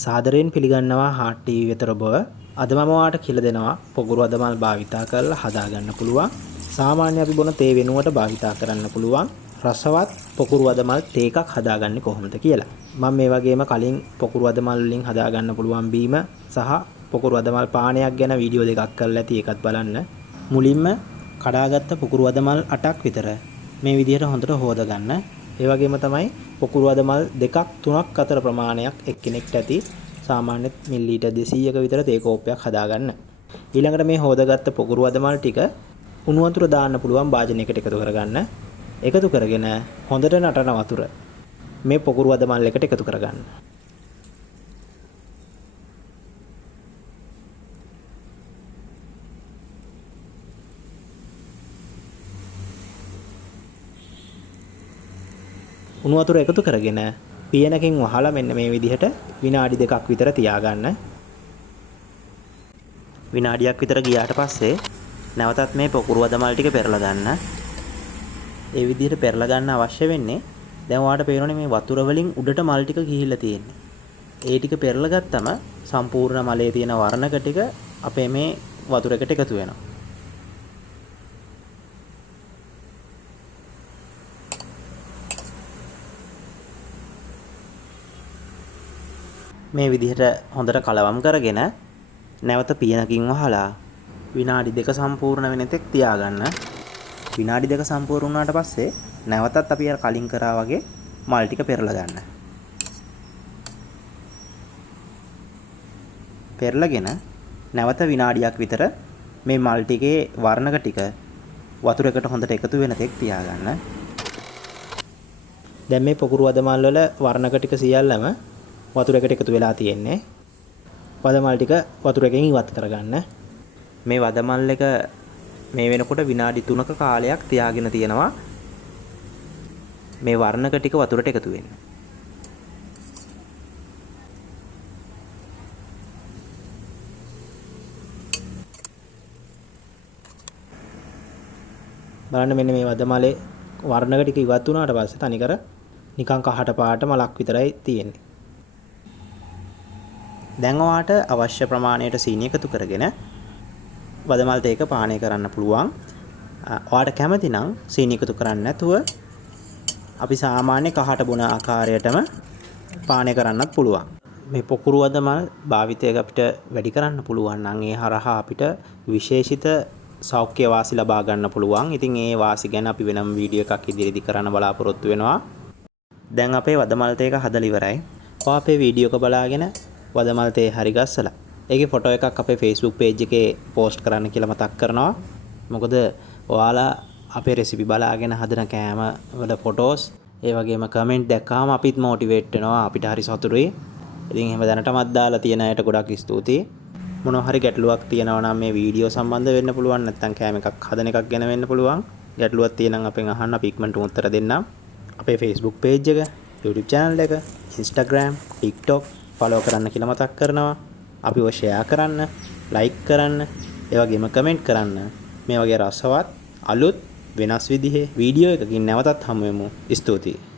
සාදරයෙන් පිළිගන්නවා heart TV වෙත ඔබව. අද මම ඔයාලට කියලා දෙනවා පොකුරු අදමල් භාවිතා කරලා හදා ගන්න පුළුවන්. සාමාන්‍ය අපි බොන තේ වෙනුවට භාවිතා කරන්න පුළුවන් රසවත් පොකුරු අදමල් තේ එකක් හදාගන්නේ කොහොමද කියලා. මම මේ වගේම කලින් පොකුරු අදමල් වලින් හදා ගන්න පුළුවන් බීම සහ පොකුරු අදමල් පානයක් ගැන වීඩියෝ දෙකක් කරලා ඇති ඒකත් බලන්න. මුලින්ම කඩාගත්ත පොකුරු අදමල් 8ක් විතර මේ විදිහට හොඳට හොදා ගන්න. ඒ වගේම තමයි පොකුරු අදමල් දෙකක් තුනක් අතර ප්‍රමාණයක් එක්කෙනෙක්ට ඇති සාමාන්‍ය මිලිලීටර් 200ක විතර තේ කෝප්පයක් හදාගන්න. ඊළඟට මේ හොදාගත්ත පොකුරු අදමල් ටික උණු වතුර දාන්න පුළුවන් භාජනයකට එකතු කරගන්න. එකතු කරගෙන හොඳට නටන වතුර මේ පොකුරු අදමල් එකට එකතු කරගන්න. උණු වතුර එකතු කරගෙන පියනකින් වහලා මෙන්න මේ විදිහට විනාඩි 2ක් විතර තියාගන්න. විනාඩියක් විතර ගියාට පස්සේ නැවතත් මේ පොකුරු අදමල් ටික පෙරලා ගන්න. ඒ විදිහට පෙරලා ගන්න අවශ්‍ය වෙන්නේ දැන් ඔයාලට පේනෝනේ මේ වතුර වලින් උඩට මල් ටික ගිහිල්ලා තියෙන්නේ. ඒ ටික පෙරලා ගත්තම සම්පූර්ණ මලේ තියෙන වර්ණක ටික අපේ මේ වතුරකට එකතු වෙනවා. මේ විදිහට හොඳට කලවම් කරගෙන නැවත පියනකින් වහලා විනාඩි 2 සම්පූර්ණ වෙන තෙක් තියාගන්න. විනාඩි 2 සම්පූර්ණ වුණාට පස්සේ නැවතත් අපි අර කලින් කරා වගේ මල් ටික පෙරලා ගන්න. පෙරලාගෙන නැවත විනාඩියක් විතර මේ මල් ටිකේ වර්ණක ටික වතුරකට හොඳට එකතු වෙන තෙක් තියාගන්න. දැන් මේ පොකුරු අදමල් වල වර්ණක ටික සියල්ලම වතුරකට එකතු වෙලා තියෙන්නේ. වදමල් ටික වතුරකින් ඉවත් කරගන්න. මේ වදමල් එක මේ වෙනකොට විනාඩි 3ක කාලයක් තියාගෙන තියෙනවා මේ වර්ණක ටික වතුරට එකතු වෙන්න. බලන්න මෙන්න මේ වදමලේ වර්ණක ටික ඉවත් වුණාට පස්සේ තනිකර නිකන් කහට පාට මලක් විතරයි තියෙන්නේ. දැන් ඔයාට අවශ්‍ය ප්‍රමාණයට සීනි එකතු කරගෙන වදමල් තේක පානය කරන්න පුළුවන්. ඔයාට කැමති නම් සීනි එකතු කරන්නේ නැතුව අපි සාමාන්‍ය කහට බොන ආකාරයටම පානය කරන්නත් පුළුවන්. මේ පොකුරු වදමල් භාවිතය අපිට වැඩි කරන්න පුළුවන් නම් ඒ හරහා අපිට විශේෂිත සෞඛ්‍ය වාසි ලබා ගන්න පුළුවන්. ඉතින් ඒ වාසි ගැන අපි වෙනම වීඩියෝ එකක් ඉදිරියේදී කරන්න බලාපොරොත්තු වෙනවා. දැන් අපේ වදමල් තේක හදලා ඉවරයි. ඔයා අපේ වීඩියෝ එක බලාගෙන වදමල් තේ හරි ගස්සලා ඒකේ ෆොටෝ එකක් අපේ Facebook page එකේ post කරන්න කියලා මතක් කරනවා. මොකද ඔයාලා අපේ රෙසිපි බලාගෙන හදන කෑම වල ෆොටෝස් ඒ වගේම කමෙන්ට් දැක්කාම අපිත් මොටිවේට් වෙනවා. අපිට හරි සතුටුයි. ඉතින් එහෙම දැනටමත් දාලා තියෙන අයට ගොඩක් ස්තුතියි. මොනවා හරි ගැටලුවක් තියෙනවා නම් මේ වීඩියෝ සම්බන්ධ වෙන්න පුළුවන්. නැත්නම් කෑම එකක් හදන එකක් ගැන වෙන්න පුළුවන්. ගැටලුවක් තියෙනම් අපෙන් අහන්න අපි ඉක්මනට උත්තර දෙන්නම්. අපේ Facebook page එක, YouTube channel එක, Instagram, TikTok ෆලෝ කරන්න කියලා මතක් කරනවා. අපිව ෂෙයා කරන්න, ලයික් කරන්න, ඒ වගේම කමෙන්ට් කරන්න. මේ වගේ රසවත් අලුත් වෙනස් විදිහේ වීඩියෝ එකකින් නැවතත් හමු වෙමු. ස්තුතියි.